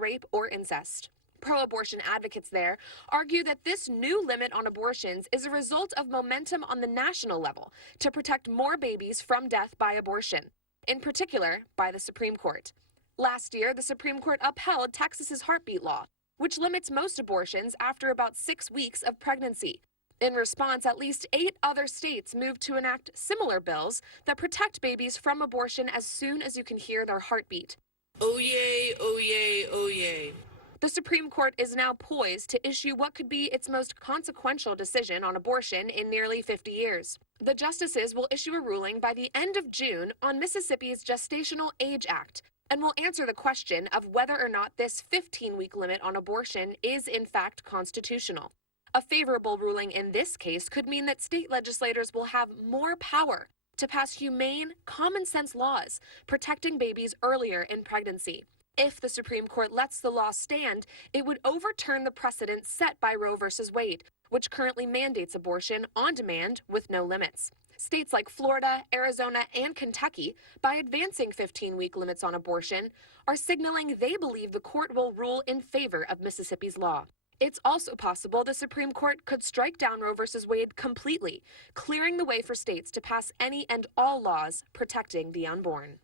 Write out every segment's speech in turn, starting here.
rape, or incest. Pro-abortion advocates there argue that this new limit on abortions is a result of momentum on the national level to protect more babies from death by abortion, in particular by the Supreme Court. Last year, the Supreme Court upheld Texas's heartbeat law, which limits most abortions after about 6 weeks of pregnancy. In response, at least 8 other states moved to enact similar bills that protect babies from abortion as soon as you can hear their heartbeat. Oh yay, oh yay, oh yay. The Supreme Court is now poised to issue what could be its most consequential decision on abortion in nearly 50 years. The justices will issue a ruling by the end of June on Mississippi's Gestational Age Act and will answer the question of whether or not this 15-week limit on abortion is in fact constitutional. A favorable ruling in this case could mean that state legislators will have more power to pass humane, common-sense laws protecting babies earlier in pregnancy. If the Supreme Court lets the law stand, it would overturn the precedent set by Roe v. Wade, which currently mandates abortion on demand with no limits. States like Florida, Arizona, and Kentucky, by advancing 15-week limits on abortion, are signaling they believe the court will rule in favor of Mississippi's law. It's also possible the Supreme Court could strike down Roe v. Wade completely, clearing the way for states to pass any and all laws protecting the unborn.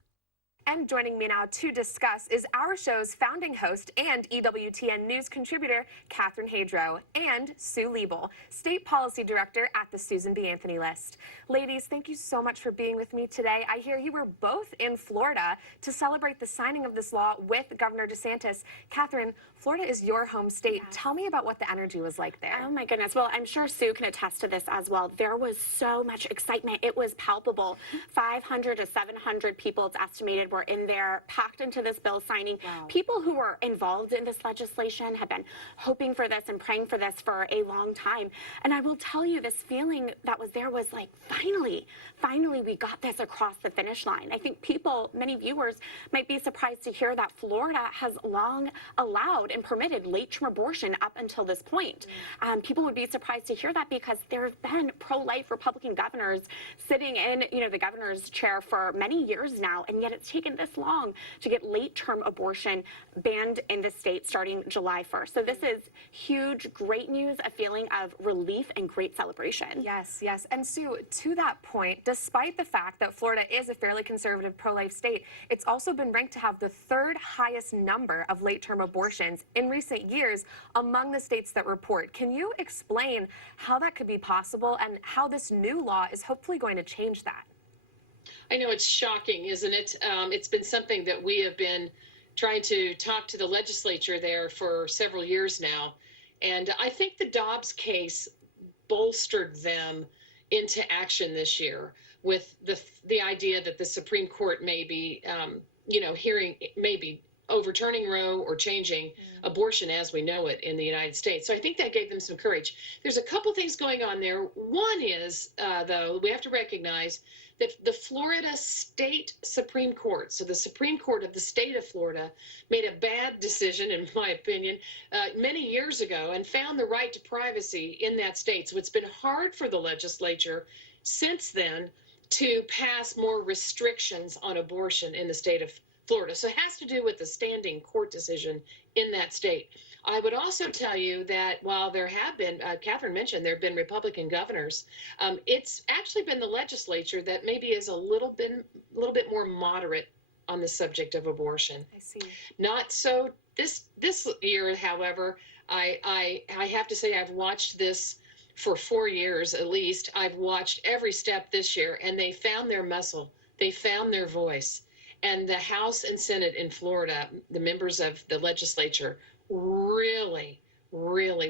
And joining me now to discuss is our show's founding host and EWTN News contributor, Catherine Hadro, and Sue Liebel, State Policy Director at the Susan B. Anthony List. Ladies, thank you so much for being with me today. I hear you were both in Florida to celebrate the signing of this law with Governor DeSantis. Catherine, Florida is your home state. Yeah. Tell me about what the energy was like there. Oh my goodness. Well, I'm sure Sue can attest to this as well. There was so much excitement. It was palpable. 500 to 700 people, it's estimated, were in there, packed into this bill signing. Wow. People who were involved in this legislation have been hoping for this and praying for this for a long time. And I will tell you, this feeling that was there was like, finally we got this across the finish line. I think people, many viewers, might be surprised to hear that Florida has long allowed and permitted late-term abortion up until this point. People would be surprised to hear that because there have been pro-life Republican governors sitting in, the governor's chair for many years now, and yet it's taken this long to get late-term abortion banned in the state starting July 1st. So this is huge, great news, a feeling of relief and great celebration. Yes, yes. And Sue, to that point, despite the fact that Florida is a fairly conservative pro-life state, it's also been ranked to have the 3rd highest number of late-term abortions in recent years among the states that report. Can you explain how that could be possible and how this new law is hopefully going to change that? I know it's shocking, isn't it? It's been something that we have been trying to talk to the legislature there for several years now. And I think the Dobbs case bolstered them into action this year with the idea that the Supreme Court may be, overturning Roe or changing abortion as we know it in the United States. So I think that gave them some courage. There's a couple things going on there. One is, though, we have to recognize that the Florida State Supreme Court, so the Supreme Court of the state of Florida, made a bad decision, in my opinion, many years ago and found the right to privacy in that state. So it's been hard for the legislature since then to pass more restrictions on abortion in the state of Florida. So it has to do with the standing court decision in that state. I would also tell you that while there have been, Catherine mentioned, there have been Republican governors, it's actually been the legislature that maybe is a little bit more moderate on the subject of abortion. I see. Not so this year, however, I have to say I've watched this for 4 years at least. I've watched every step this year, and they found their muscle. They found their voice. And the House and Senate in Florida, the members of the legislature, really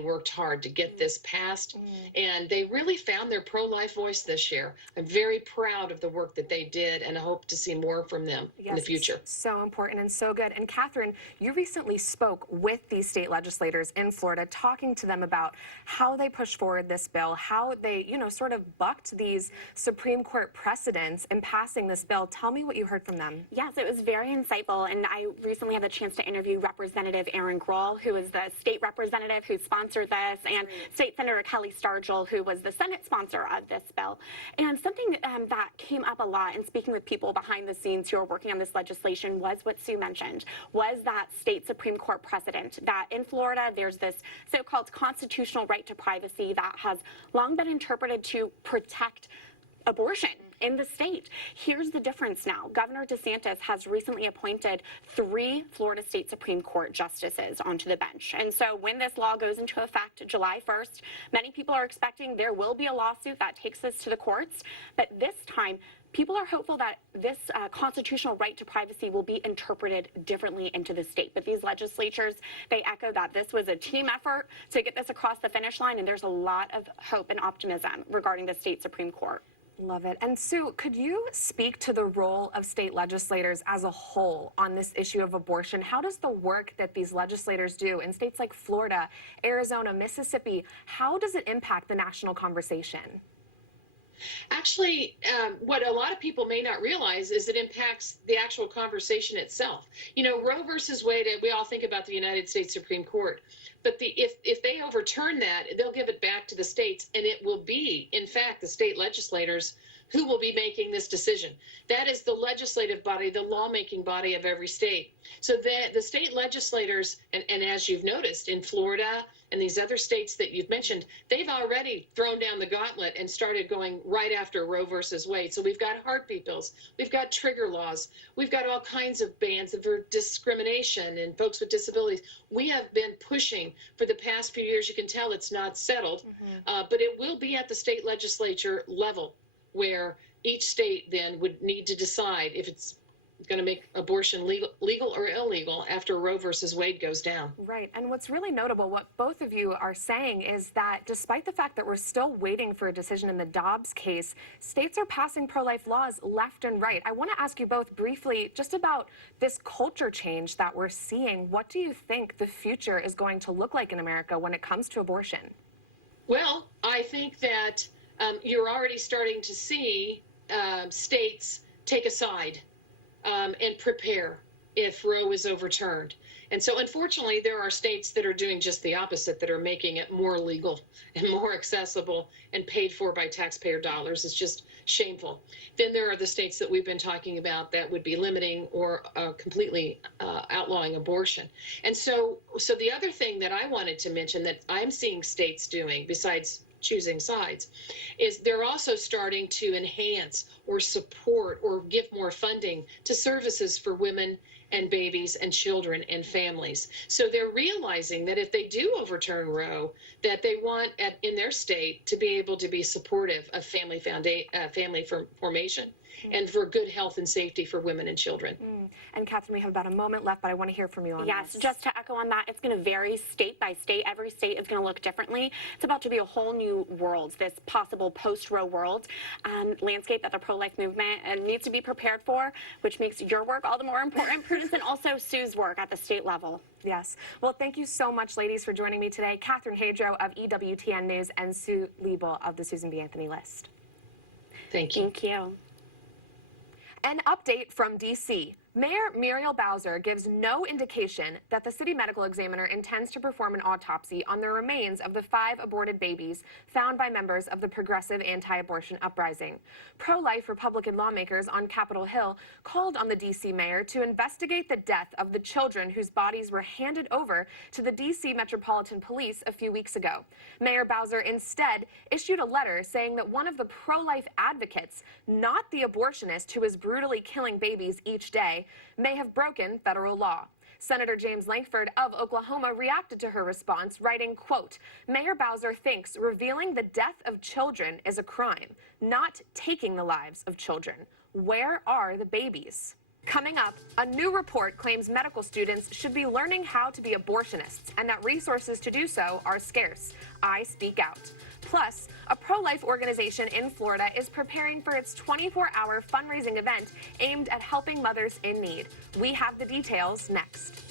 worked hard to get this passed. And they really found their pro-life voice this year. I'm very proud of the work that they did, and I hope to see more from them in the future. So important and so good. And Catherine, you recently spoke with these state legislators in Florida, talking to them about how they pushed forward this bill, how they, sort of bucked these Supreme Court precedents in passing this bill. Tell me what you heard from them. Yes, it was very insightful. And I recently had the chance to interview Representative Aaron Grohl, who is the state representative Representative who sponsored this, and State Senator Kelly Stargel, who was the Senate sponsor of this bill. And something that came up a lot in speaking with people behind the scenes who are working on this legislation was what Sue mentioned, was that state Supreme Court precedent that in Florida there's this so-called constitutional right to privacy that has long been interpreted to protect abortion in the state. Here's the difference now. Governor DeSantis has recently appointed 3 Florida State Supreme Court justices onto the bench. And so when this law goes into effect July 1st, many people are expecting there will be a lawsuit that takes this to the courts. But this time, people are hopeful that this constitutional right to privacy will be interpreted differently into the state. But these legislatures, they echo that this was a team effort to get this across the finish line, and there's a lot of hope and optimism regarding the state Supreme Court. Love it. And Sue, could you speak to the role of state legislators as a whole on this issue of abortion? How does the work that these legislators do in states like Florida, Arizona, Mississippi, how does it impact the national conversation? Actually, what a lot of people may not realize is it impacts the actual conversation itself. You know, Roe versus Wade, we all think about the United States Supreme Court, but if they overturn that, they'll give it back to the states, and it will be, in fact, the state legislators who will be making this decision. That is the legislative body, the lawmaking body of every state. So the state legislators, and as you've noticed in Florida and these other states that you've mentioned, they've already thrown down the gauntlet and started going right after Roe versus Wade. So we've got heartbeat bills, we've got trigger laws, we've got all kinds of bans of discrimination and folks with disabilities. We have been pushing for the past few years. You can tell it's not settled, but it will be at the state legislature level, where each state then would need to decide if it's going to make abortion legal or illegal after Roe versus Wade goes down. Right. And what's really notable, what both of you are saying, is that despite the fact that we're still waiting for a decision in the Dobbs case, states are passing pro-life laws left and right. I want to ask you both briefly just about this culture change that we're seeing. What do you think the future is going to look like in America when it comes to abortion? Well, I think that you're already starting to see states take a side and prepare if Roe is overturned. And so, unfortunately, there are states that are doing just the opposite, that are making it more legal and more accessible and paid for by taxpayer dollars. It's just shameful. Then there are the states that we've been talking about that would be limiting or completely outlawing abortion. And so the other thing that I wanted to mention that I'm seeing states doing, besides choosing sides, is they're also starting to enhance or support or give more funding to services for women and babies and children and families. So they're realizing that if they do overturn Roe, that they want in their state to be able to be supportive of family formation and for good health and safety for women and children. And Catherine, we have about a moment left, but I want to hear from you on Yes, this. just to echo on that, it's going to vary state by state. Every state is going to look differently. It's about to be a whole new world, this possible post-Roe world landscape that the pro-life movement needs to be prepared for, which makes your work all the more important, Prudence, and also Sue's work at the state level. Yes. Well, thank you so much, ladies, for joining me today. Catherine Hadro of EWTN News and Sue Liebel of the Susan B. Anthony List. Thank you. Thank you. An update from D.C. Mayor Muriel Bowser gives no indication that the city medical examiner intends to perform an autopsy on the remains of the 5 aborted babies found by members of the progressive anti-abortion uprising. Pro-life Republican lawmakers on Capitol Hill called on the D.C. mayor to investigate the death of the children whose bodies were handed over to the D.C. Metropolitan Police a few weeks ago. Mayor Bowser instead issued a letter saying that one of the pro-life advocates, not the abortionist who is brutally killing babies each day, may have broken federal law. Senator James Lankford of Oklahoma reacted to her response, writing, quote, Mayor Bowser thinks revealing the death of children is a crime, not taking the lives of children. Where are the babies? Coming up, a new report claims medical students should be learning how to be abortionists and that resources to do so are scarce. I speak out. Plus, a pro-life organization in Florida is preparing for its 24-hour fundraising event aimed at helping mothers in need. We have the details next.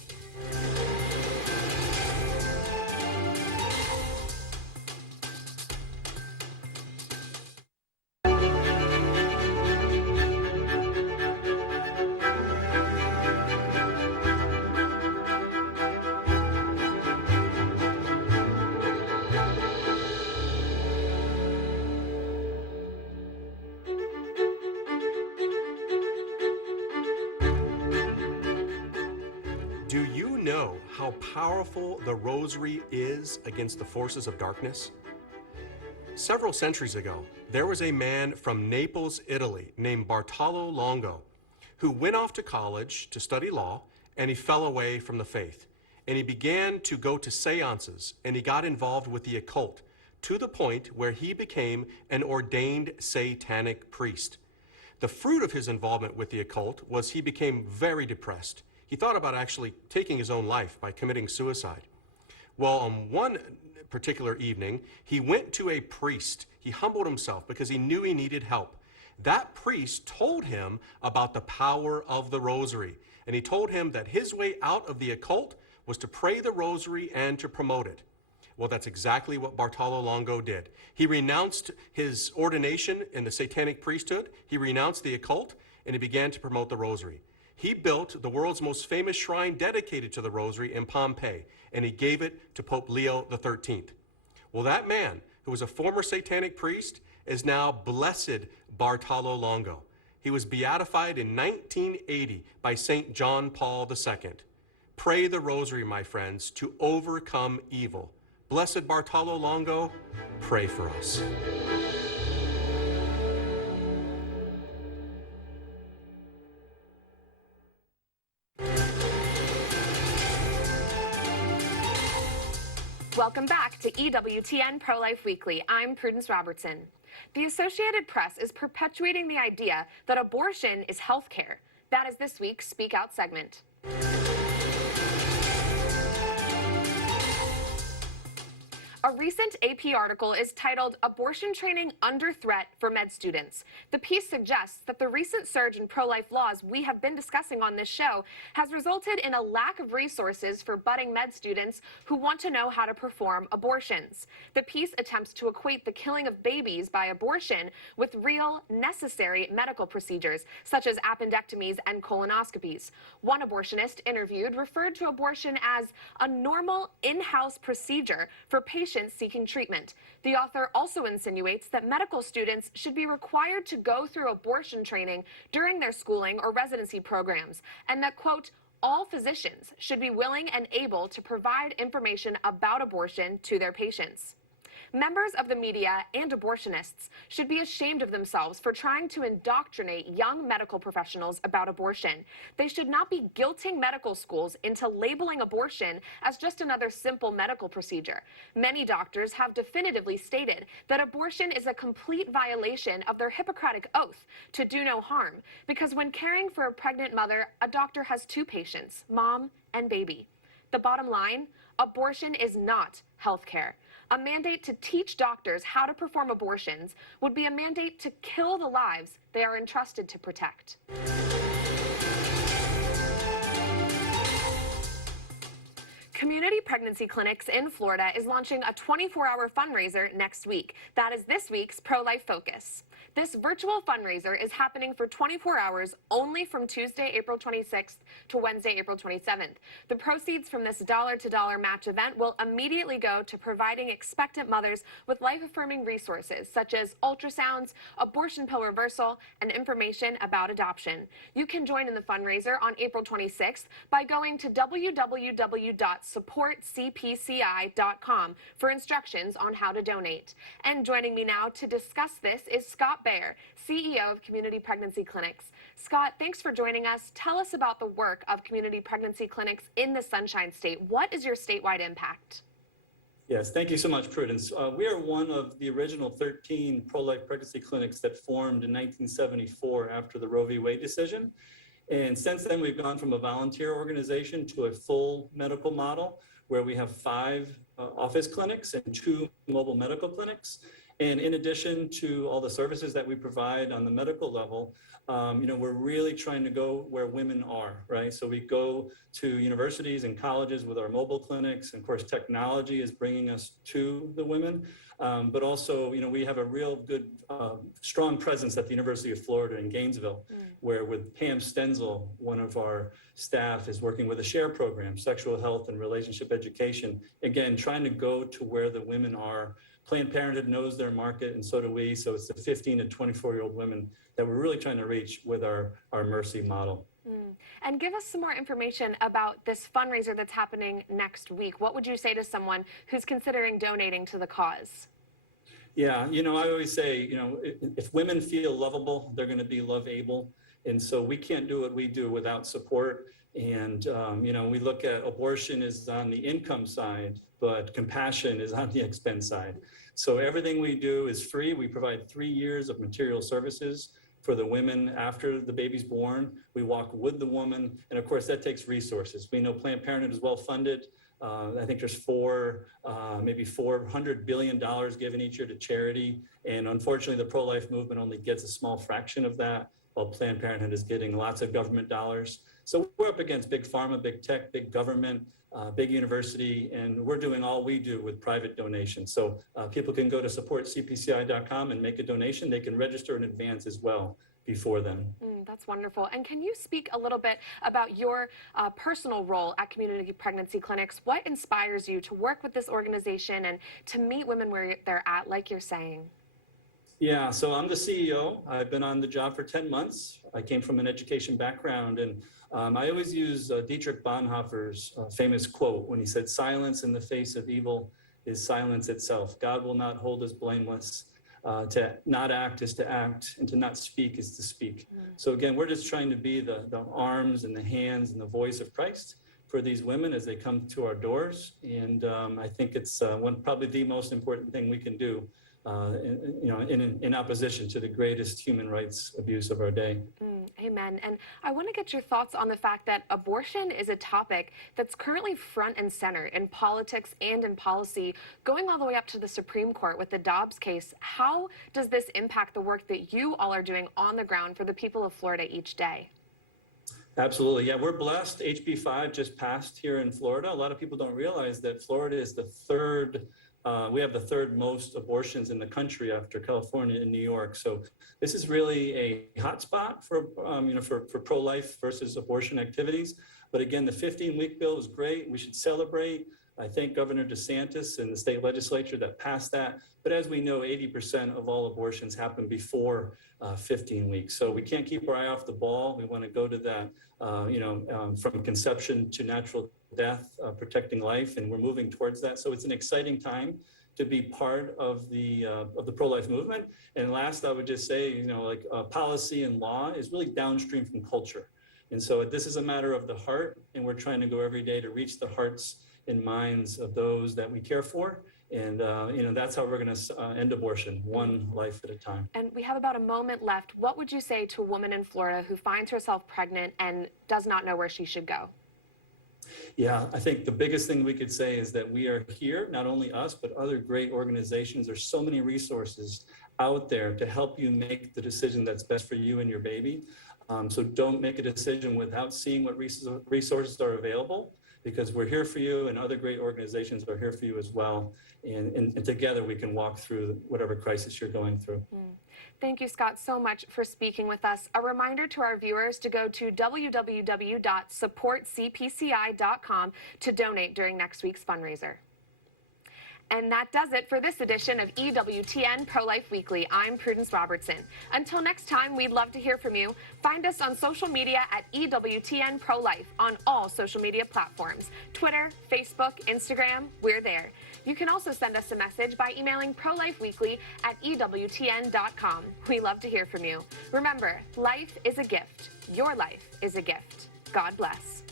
how powerful the rosary is against the forces of darkness? Several centuries ago, there was a man from Naples, Italy, named Bartolo Longo, who went off to college to study law, and he fell away from the faith. And he began to go to seances, and he got involved with the occult, to the point where he became an ordained satanic priest. The fruit of his involvement with the occult was he became very depressed. He thought about actually taking his own life by committing suicide. Well, on one particular evening, he went to a priest. He humbled himself because he knew he needed help. That priest told him about the power of the rosary, and he told him that his way out of the occult was to pray the rosary and to promote it. Well, that's exactly what Bartolo Longo did. He renounced his ordination in the satanic priesthood, he renounced the occult, and he began to promote the rosary. He built the world's most famous shrine dedicated to the rosary in Pompeii, and he gave it to Pope Leo XIII. Well, that man, who was a former satanic priest, is now Blessed Bartolo Longo. He was beatified in 1980 by St. John Paul II. Pray the rosary, my friends, to overcome evil. Blessed Bartolo Longo, pray for us. Welcome back to EWTN Pro-Life Weekly. I'm Prudence Robertson. The Associated Press is perpetuating the idea that abortion is health care. That is this week's Speak Out segment. A recent AP article is titled "Abortion Training Under Threat for Med Students." The piece suggests that the recent surge in pro-life laws we have been discussing on this show has resulted in a lack of resources for budding med students who want to know how to perform abortions. The piece attempts to equate the killing of babies by abortion with real, necessary medical procedures, such as appendectomies and colonoscopies. One abortionist interviewed referred to abortion as a normal in-house procedure for patients seeking treatment. The author also insinuates that medical students should be required to go through abortion training during their schooling or residency programs, and that, quote, all physicians should be willing and able to provide information about abortion to their patients. Members of the media and abortionists should be ashamed of themselves for trying to indoctrinate young medical professionals about abortion. They should not be guilting medical schools into labeling abortion as just another simple medical procedure. Many doctors have definitively stated that abortion is a complete violation of their Hippocratic oath to do no harm, because when caring for a pregnant mother, a doctor has two patients, mom and baby. The bottom line, abortion is not health care. A mandate to teach doctors how to perform abortions would be a mandate to kill the lives they are entrusted to protect. Community Pregnancy Clinics in Florida is launching a 24-hour fundraiser next week. That is this week's Pro-Life Focus. This virtual fundraiser is happening for 24 hours only from Tuesday, April 26th to Wednesday, April 27th. The proceeds from this dollar-to-dollar match event will immediately go to providing expectant mothers with life-affirming resources such as ultrasounds, abortion pill reversal, and information about adoption. You can join in the fundraiser on April 26th by going to www.supportcpci.com for instructions on how to donate. And joining me now to discuss this is Scott Baer, CEO of Community Pregnancy Clinics. Scott, thanks for joining us. Tell us about the work of Community Pregnancy Clinics in the Sunshine State. What is your statewide impact? Yes, thank you so much, Prudence. We are one of the original 13 pro-life pregnancy clinics that formed in 1974 after the Roe v. Wade decision. And since then, we've gone from a volunteer organization to a full medical model where we have 5 office clinics and 2 mobile medical clinics. And in addition to all the services that we provide on the medical level, we're really trying to go where women are, right? So we go to universities and colleges with our mobile clinics. And of course, technology is bringing us to the women. But also, we have a real good, strong presence at the University of Florida in Gainesville, where with Pam Stenzel, one of our staff is working with a SHARE program, sexual health and relationship education. Again, trying to go to where the women are. Planned Parenthood knows their market, and so do we. So it's the 15 to 24-year-old women that we're really trying to reach with our Mercy model. And give us some more information about this fundraiser that's happening next week. What would you say to someone who's considering donating to the cause? Yeah, I always say, if women feel lovable, they're going to be love able. And so we can't do what we do without support. And, we look at abortion is on the income side, but compassion is on the expense side. So everything we do is free. We provide 3 years of material services for the women after the baby's born. We walk with the woman. And of course, that takes resources. We know Planned Parenthood is well funded. I think there's maybe $400 billion given each year to charity. And unfortunately, the pro-life movement only gets a small fraction of that, while Planned Parenthood is getting lots of government dollars. So we're up against big pharma, big tech, big government, big university, and we're doing all we do with private donations. So people can go to supportcpci.com and make a donation. They can register in advance as well before then. That's wonderful. And can you speak a little bit about your personal role at community pregnancy clinics? What inspires you to work with this organization and to meet women where they're at, like you're saying? Yeah, so I'm the CEO. I've been on the job for 10 months. I came from an education background, and I always use Dietrich Bonhoeffer's famous quote when he said, "Silence in the face of evil is silence itself. God will not hold us blameless. To not act is to act, and to not speak is to speak." So again, we're just trying to be the arms and the hands and the voice of Christ for these women as they come to our doors. And I think it's probably the most important thing we can do in opposition to the greatest human rights abuse of our day. Amen. And I want to get your thoughts on the fact that abortion is a topic that's currently front and center in politics and in policy, going all the way up to the Supreme Court with the Dobbs case. How does this impact the work that you all are doing on the ground for the people of Florida each day? Absolutely. Yeah, we're blessed. HB 5 just passed here in Florida. A lot of people don't realize that Florida is we have the third most abortions in the country after California and New York. So this is really a hotspot for pro-life versus abortion activities. But again, the 15-week bill is great. We should celebrate. I thank Governor DeSantis and the state legislature that passed that. But as we know, 80% of all abortions happen before 15 weeks. So we can't keep our eye off the ball. We want to go to that, from conception to natural death, protecting life, and we're moving towards that. So it's an exciting time to be part of the pro-life movement. And last, I would just say, policy and law is really downstream from culture. And so this is a matter of the heart, and we're trying to go every day to reach the hearts and minds of those that we care for. And, that's how we're going to end abortion, one life at a time. And we have about a moment left. What would you say to a woman in Florida who finds herself pregnant and does not know where she should go? Yeah, I think the biggest thing we could say is that we are here, not only us, but other great organizations. There's so many resources out there to help you make the decision that's best for you and your baby. So don't make a decision without seeing what resources are available, because we're here for you, and other great organizations are here for you as well. And together we can walk through whatever crisis you're going through. Thank you, Scott, so much for speaking with us. A reminder to our viewers to go to www.supportcpci.com to donate during next week's fundraiser. And that does it for this edition of EWTN Pro-Life Weekly. I'm Prudence Robertson. Until next time, we'd love to hear from you. Find us on social media at EWTN Pro-Life on all social media platforms. Twitter, Facebook, Instagram, we're there. You can also send us a message by emailing prolifeweekly@ewtn.com. We love to hear from you. Remember, life is a gift. Your life is a gift. God bless.